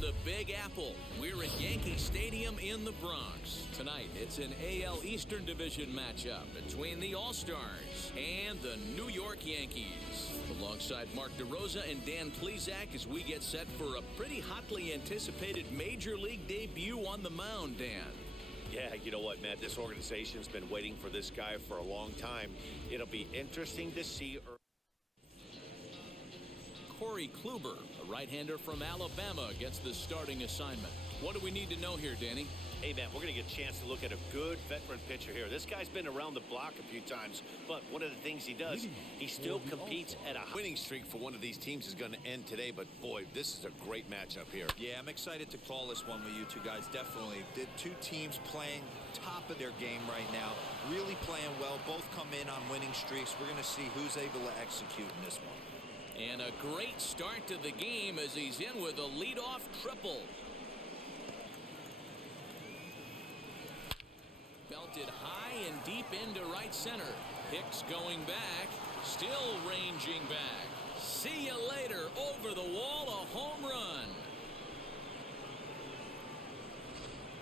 from the Big Apple. We're at Yankee Stadium in the Bronx. Tonight, it's an AL Eastern Division matchup between the All Stars and the New York Yankees. Alongside Mark DeRosa and Dan Plesac as we get set for a pretty hotly anticipated Major League debut on the mound, Dan. Yeah, you know what, Matt? This organization's been waiting for this guy for a long time. It'll be interesting to see. Corey Kluber, a right-hander from Alabama, gets the starting assignment. What do we need to know here, Danny? Hey, man, we're going to get a chance to look at a good veteran pitcher here. This guy's been around the block a few times, but one of the things he does, he still competes at a winning streak for one of these teams is going to end today, but boy, this is a great matchup here. Yeah, I'm excited to call this one with you two guys, definitely. The two teams playing top of their game right now, really playing well, both come in on winning streaks. We're going to see who's able to execute in this one. And a great start to the game as he's in with a leadoff triple. Belted high and deep into right center. Hicks going back, still ranging back. See you later, over the wall, a home run.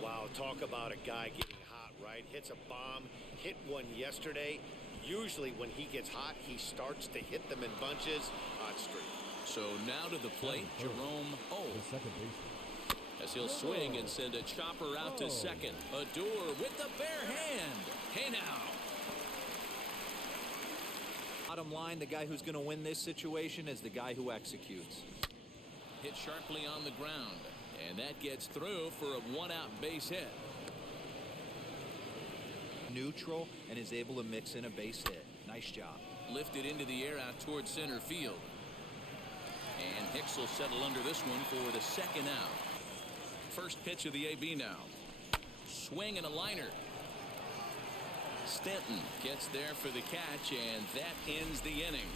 Wow, talk about a guy getting hot, right? Hits a bomb, hit one yesterday. Usually when he gets hot, he starts to hit them in bunches. Hot streak. So now to the plate, Jerome O. The second baseman. As he'll swing and send a chopper out to second. Odor with the bare hand. Hey now. Bottom line, the guy who's going to win this situation is the guy who executes. Hit sharply on the ground. And that gets through for a one-out base hit. Neutral and is able to mix in a base hit. Nice job. Lifted into the air out towards center field. And Hicks will settle under this one for the second out. First pitch of the AB now. Swing and a liner. Stanton gets there for the catch, and that ends the inning.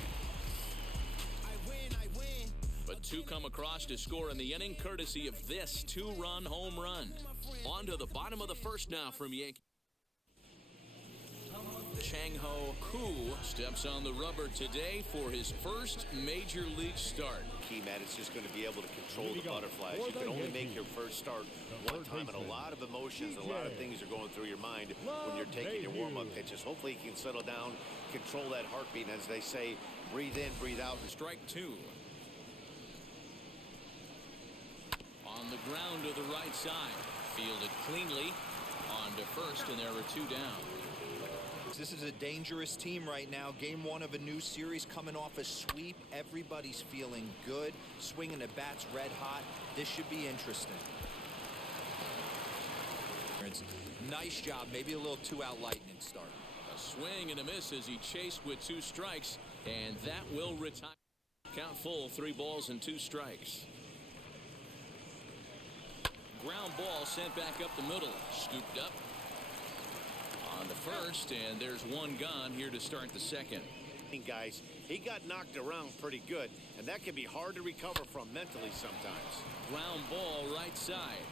I win. But two come across to score in the inning, courtesy of this two-run home run. On to the bottom of the first now from Yankee. Chang-Ho Koo steps on the rubber today for his first major league start. Key, Matt, it's just going to be able to control the butterflies. You can only make your first start one time, and a lot of emotions, a lot of things are going through your mind when you're taking your warm-up pitches. Hopefully he can settle down, control that heartbeat, and as they say, breathe in, breathe out. Strike two. On the ground to the right side. Fielded cleanly. On to first, and there are two down. This is a dangerous team right now. Game one of a new series coming off a sweep. Everybody's feeling good. Swinging the bats red hot. This should be interesting. Nice job. Maybe a little two-out lightning start. A swing and a miss as he chased with two strikes. And that will retire. Count full, 3 balls and 2 strikes. Ground ball sent back up the middle. Scooped up. On the first, and there's one gone here to start the second. Guys, he got knocked around pretty good, and that can be hard to recover from mentally sometimes. Ground ball right side,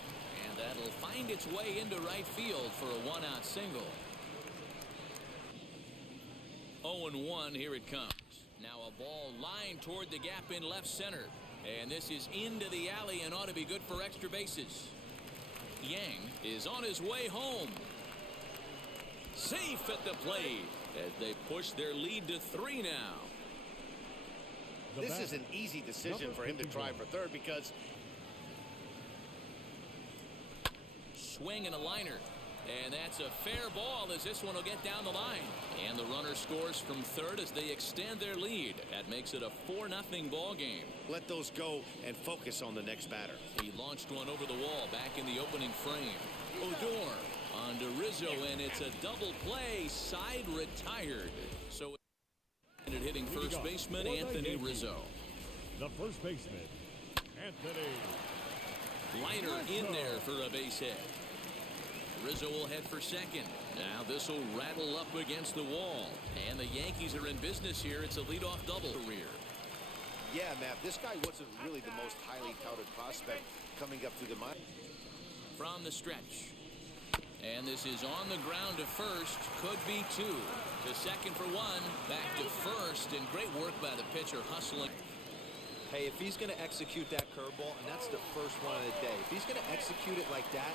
and that'll find its way into right field for a one-out single. 0-1, here it comes. Now a ball lined toward the gap in left center, and this is into the alley and ought to be good for extra bases. Yang is on his way home. Safe at the plate as they push their lead to 3 now. This is an easy decision for him to try for third because swing and a liner, and that's a fair ball as this one will get down the line, and the runner scores from third as they extend their lead. That makes it a 4-0 ball game. Let those go and focus on the next batter. He launched one over the wall back in the opening frame. Odor on to Rizzo, and it's a double play, side retired. So hitting first baseman Anthony Rizzo. The first baseman, Anthony. Liner in there for a base hit. Rizzo will head for second. Now this will rattle up against the wall, and the Yankees are in business here. It's a leadoff double career. Yeah, Matt, this guy wasn't really the most highly touted prospect coming up through the mind. From the stretch. And this is on the ground to first. Could be 2. To second for 1. Back to first. And great work by the pitcher hustling. Hey, if he's going to execute that curveball, and that's the first one of the day, if he's going to execute it like that.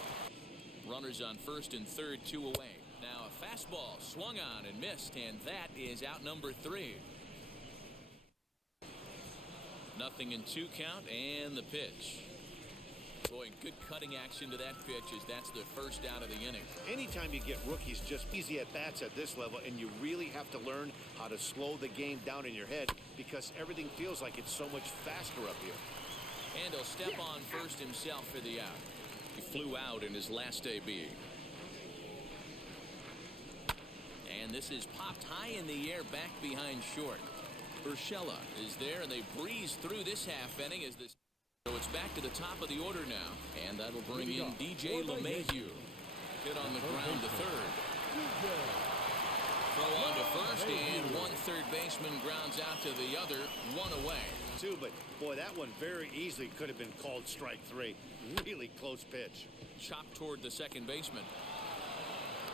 Runners on first and third, 2 away. Now a fastball swung on and missed, and that is out number 3. 0-2 count, and the pitch. Boy, good cutting action to that pitch as that's the first out of the inning. Anytime you get rookies just easy at bats at this level, and you really have to learn how to slow the game down in your head because everything feels like it's so much faster up here. And he'll step on first himself for the out. He flew out in his last AB. And this is popped high in the air back behind short. Urshela is there, and they breeze through this half inning as this. So it's back to the top of the order now, and that'll bring in DJ LeMahieu. Hit on the ground to third. Throw on to first, and one third baseman grounds out to the other, 1 away. But boy, that one very easily could have been called strike 3. Really close pitch. Chopped toward the second baseman.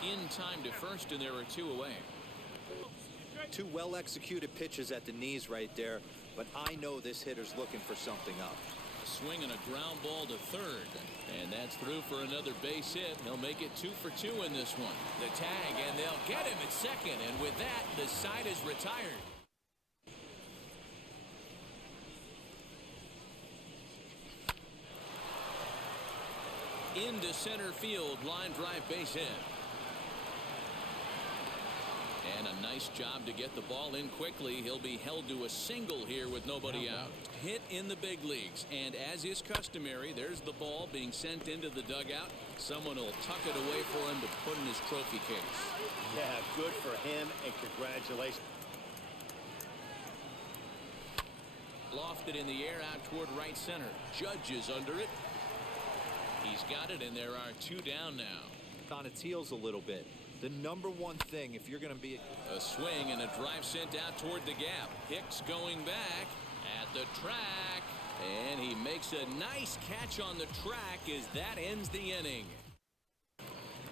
In time to first, and there are 2 away. 2 well-executed pitches at the knees right there, but I know this hitter's looking for something up. A swing and a ground ball to third, and that's through for another base hit. They'll make it 2 for 2 in this one. The tag, and they'll get him at second, and with that, the side is retired. Into center field, line drive base hit. And a nice job to get the ball in quickly. He'll be held to a single here with nobody out. Hit in the big leagues, and as is customary, there's the ball being sent into the dugout. Someone will tuck it away for him to put in his trophy case. Yeah, good for him, and congratulations. Lofted in the air out toward right center. Judge is under it. He's got it, and there are 2 down now. On its heels a little bit. The number one thing, if you're going to be a swing and a drive sent out toward the gap. Hicks going back at the track, and he makes a nice catch on the track as that ends the inning.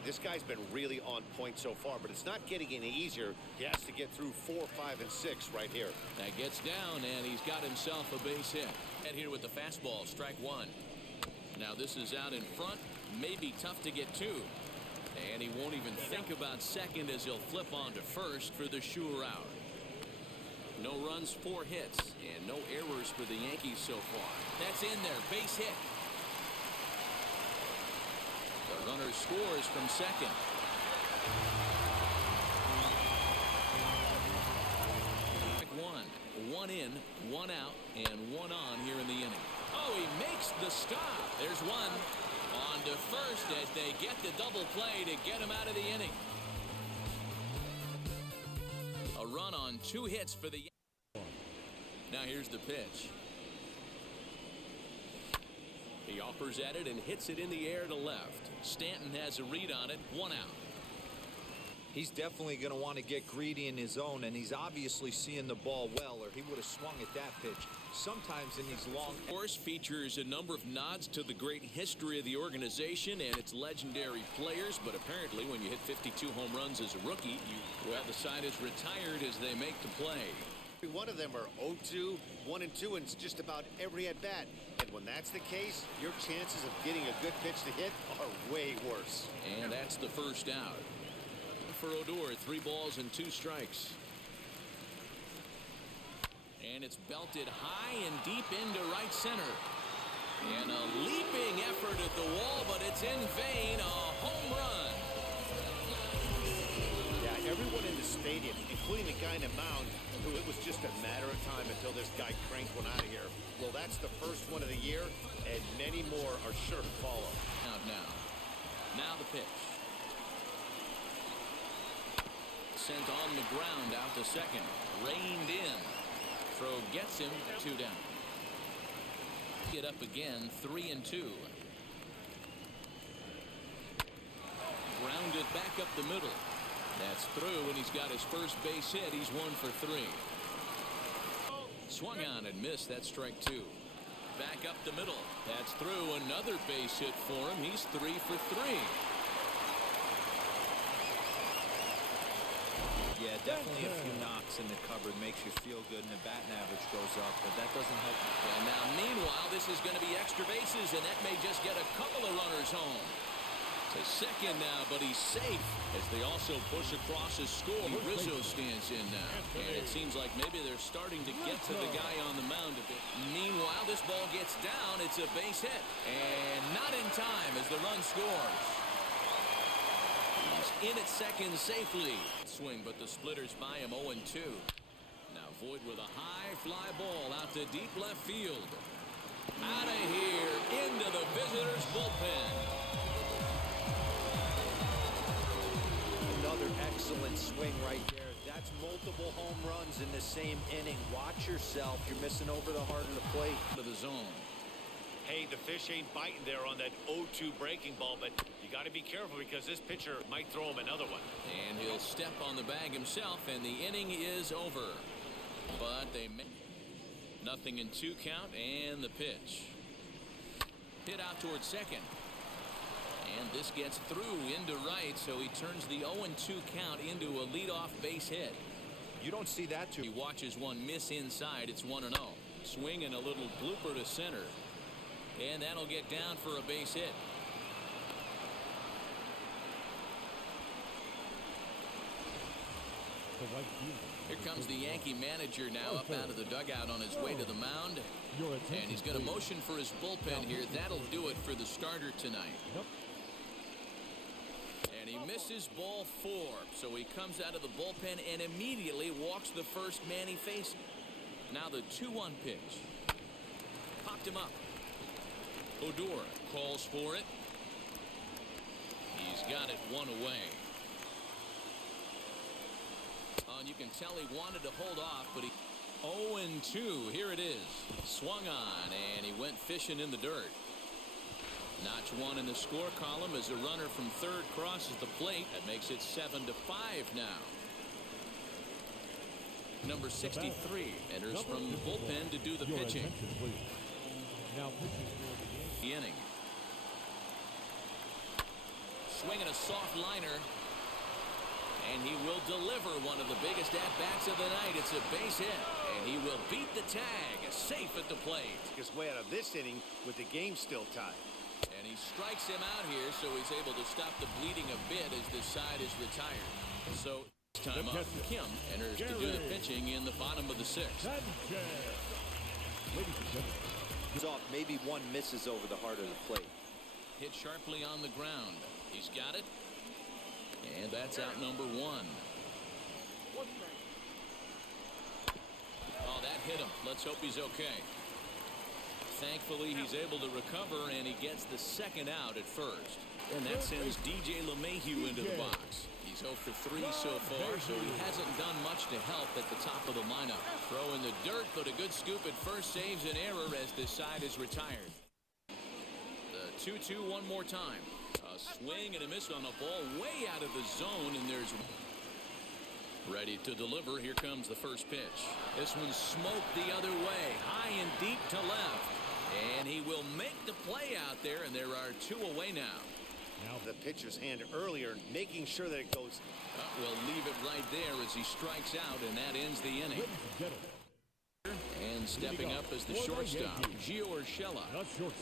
This guy's been really on point so far, but it's not getting any easier. He has to get through 4, 5, and 6 right here. That gets down, and he's got himself a base hit. And here with the fastball, strike 1. Now this is out in front, maybe tough to get to. And he won't even think about second as he'll flip on to first for the sure out. No runs, 4 hits, and no errors for the Yankees so far. That's in there, base hit. The runner scores from second. One in, 1 out, and 1 on here in the inning. Oh, he makes the stop. There's 1. On to first as they get the double play to get him out of the inning. A run on 2 hits for the Yankees. Now here's the pitch. He offers at it and hits it in the air to left. Stanton has a read on it, 1 out. He's definitely going to want to get greedy in his zone, and he's obviously seeing the ball well, or he would have swung at that pitch. Sometimes in these long course features a number of nods to the great history of the organization and its legendary players, but apparently when you hit 52 home runs as a rookie, the side is retired as they make the play. Every one of them are 0-2, 1-2 in just about every at bat. And when that's the case, your chances of getting a good pitch to hit are way worse. And that's the first out. For Odor, 3 balls and 2 strikes. And it's belted high and deep into right center. And a leaping effort at the wall, but it's in vain. A home run. Yeah, everyone in the stadium, including the guy in the mound, who it was just a matter of time until this guy cranked one out of here. Well, that's the first one of the year, and many more are sure to follow. Out now. Now the pitch. Sent on the ground out to second. Reined in. Throw gets him, 2 down. Get up again, 3-2. Grounded back up the middle. That's through, and he's got his first base hit. He's 1 for 3. Swung on and missed. That's strike 2. Back up the middle. That's through. Another base hit for him. He's 3 for 3. Yeah, definitely a few knocks in the cupboard makes you feel good, and the batting average goes up, but that doesn't help. And now, meanwhile, this is going to be extra bases, and that may just get a couple of runners home. To second now, but he's safe as they also push across his score. Rizzo stands in now, and it seems like maybe they're starting to get to the guy on the mound a bit. Meanwhile, this ball gets down. It's a base hit, and not in time as the run scores. He's in at second safely. Swing, but the splitters by him 0-2. Now Voit with a high fly ball out to deep left field. Out of here, into the visitors' bullpen. Another excellent swing right there. That's multiple home runs in the same inning. Watch yourself. You're missing over the heart of the plate. To the zone. Hey, the fish ain't biting there on that 0-2 breaking ball, but you got to be careful because this pitcher might throw him another one. And he'll step on the bag himself, and the inning is over. But they make nothing in 2 count, and the pitch. Hit out towards second. And this gets through into right, so he turns the 0-2 count into a leadoff base hit. You don't see that too. He watches one miss inside. It's 1-0. Swing and a little blooper to center. And that'll get down for a base hit. Here comes the Yankee manager now up out of the dugout on his way to the mound. And he's going to motion for his bullpen here. That'll do it for the starter tonight. And he misses ball 4. So he comes out of the bullpen and immediately walks the first man he faces. Now the 2-1 pitch. Popped him up. Odor calls for it. He's got it 1 away. And you can tell he wanted to hold off, but he 0-2. Here it is. Swung on, and he went fishing in the dirt. Notch 1 in the score column as a runner from third crosses the plate. That makes it 7-5 now. Number 63 enters from the bullpen to do the pitching. Now pitching for the inning. Swinging a soft liner. And he will deliver one of the biggest at-bats of the night. It's a base hit. And he will beat the tag. Safe at the plate. His way out of this inning with the game still tied. And he strikes him out here, so he's able to stop the bleeding a bit as this side is retired. So time up. Kim enters to do the pitching in the bottom of the 6th. He's off. Maybe one misses over the heart of the plate. Hit sharply on the ground. He's got it. And that's out number 1. Oh, that hit him. Let's hope he's okay. Thankfully, he's able to recover, and he gets the second out at first. And that sends DJ LeMahieu into the box. He's 0 for 3 so far, so he hasn't done much to help at the top of the lineup. Throw in the dirt, but a good scoop at first saves an error as this side is retired. The 2-2 one more time. A swing and a miss on a ball way out of the zone, and there's ready to deliver. Here comes the first pitch. This one's smoked the other way, high and deep to left. And he will make the play out there, and there are 2 away now. The pitcher's hand earlier, making sure that it goes. We'll leave it right there as he strikes out, and that ends the inning. And stepping up as the shortstop, Gio Urshela.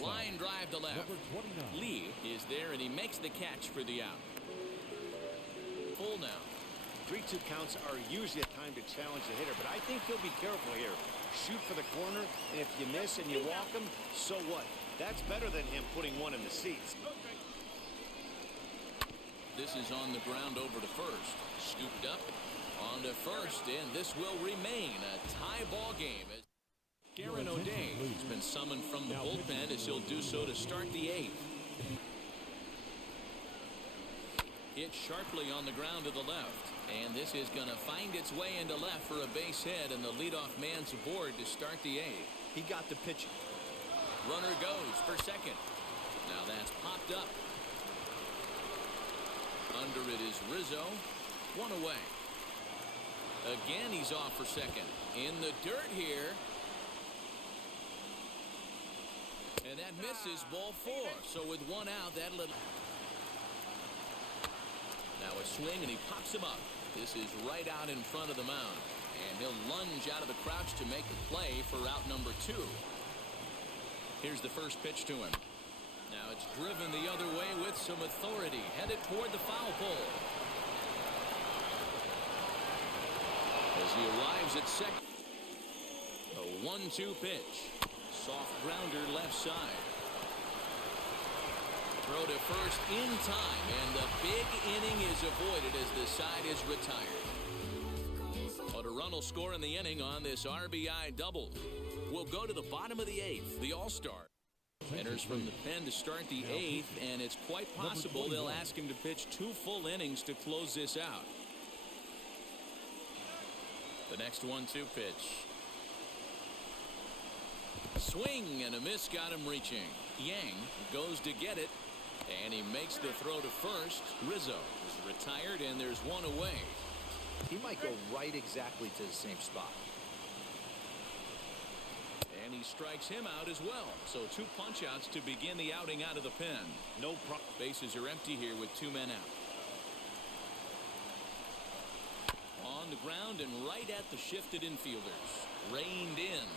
Line drive to left. Lee is there, and he makes the catch for the out. Full now. 3-2 counts are usually a time to challenge the hitter, but I think he'll be careful here. Shoot for the corner, and if you miss and you walk him, so what? That's better than him putting one in the seats. This is on the ground over to first. Scooped up on to first, and this will remain a tie ball game. Aaron O'Day has been summoned from the bullpen as he'll do so to start the 8th. Hit sharply on the ground to the left. And this is going to find its way into left for a base hit, and the leadoff man's aboard to start the 8th. He got the pitch. Runner goes for second. Now that's popped up. Under it is Rizzo. 1 away. Again, he's off for second. In the dirt here. And that misses ball 4. So with 1 out, that little. Now a swing, and he pops him up. This is right out in front of the mound. And he'll lunge out of the crouch to make the play for out number 2. Here's the first pitch to him. Now it's driven the other way with some authority, headed toward the foul pole. As he arrives at second. A 1-2 pitch. Soft grounder left side. Throw to first in time, and the big inning is avoided as the side is retired. But a run will score in the inning on this RBI double. We'll go to the bottom of the 8th. The All-Star enters from the pen to start the 8th, and it's quite possible they'll ask him to pitch 2 full innings to close this out. The next 1-2 pitch. Swing and a miss got him reaching. Yang goes to get it, and he makes the throw to first. Rizzo is retired, and there's one away. He might go right exactly to the same spot. And he strikes him out as well. So 2 punch-outs to begin the outing out of the pen. No problem. Bases are empty here with 2 men out. On the ground and right at the shifted infielders. Reined in.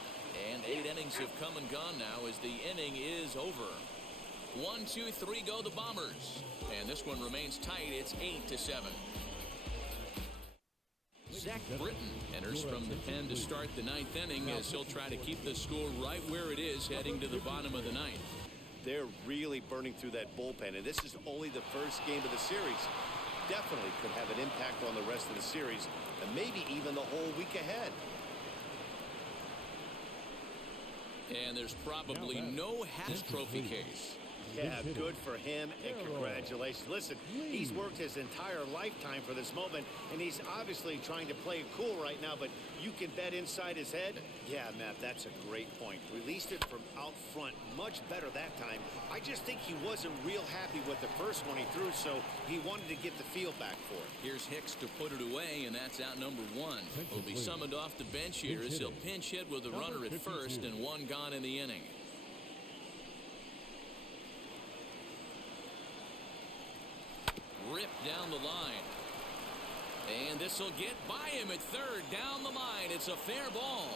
And 8 innings have come and gone now as the inning is over. 1, 2, 3 go the Bombers. And this one remains tight. It's 8-7. Zach Britton enters from the pen to start the 9th inning as he'll try to keep the score right where it is heading to the bottom of the 9th. They're really burning through that bullpen, and this is only the first game of the series. Definitely could have an impact on the rest of the series and maybe even the whole week ahead. And there's probably no Hatch trophy case. Yeah, good for him, and congratulations. Listen, he's worked his entire lifetime for this moment, and he's obviously trying to play it cool right now, but you can bet inside his head. Yeah, Matt, that's a great point. Released it from out front much better that time. I just think he wasn't real happy with the first one he threw, so he wanted to get the feel back for it. Here's Hicks to put it away, and that's out number 1. He'll be summoned off the bench here as he'll pinch hit with a runner at first and 1 gone in the inning. Ripped down the line. And this will get by him at third. Down the line. It's a fair ball.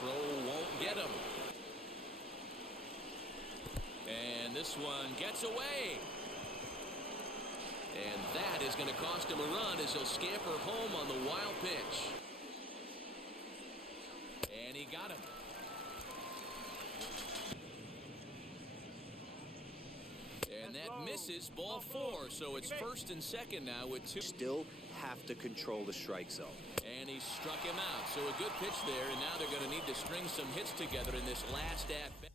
Throw won't get him. And this one gets away. And that is going to cost him a run as he'll scamper home on the wild pitch. And he got him. And that misses ball 4, so it's first and second now with 2. Still have to control the strike zone. And he struck him out, so a good pitch there, and now they're going to need to string some hits together in this last at-bat.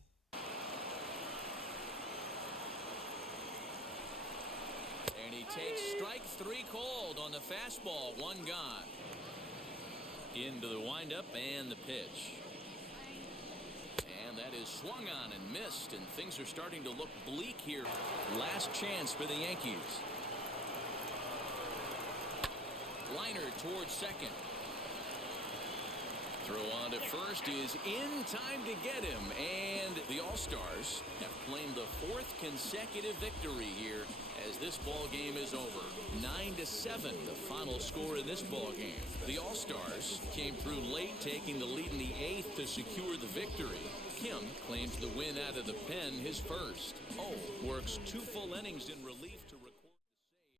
And he takes strike 3 called on the fastball, 1 gone. Into the windup and the pitch. That is swung on and missed, and things are starting to look bleak here. Last chance for the Yankees. Liner towards second. Throw on to first is in time to get him, and the All-Stars have claimed the 4th consecutive victory here as this ball game is over. 9-7, the final score in this ball game. The All-Stars came through late, taking the lead in the 8th to secure the victory. Kim claims the win out of the pen his first. Works 2 full innings in relief.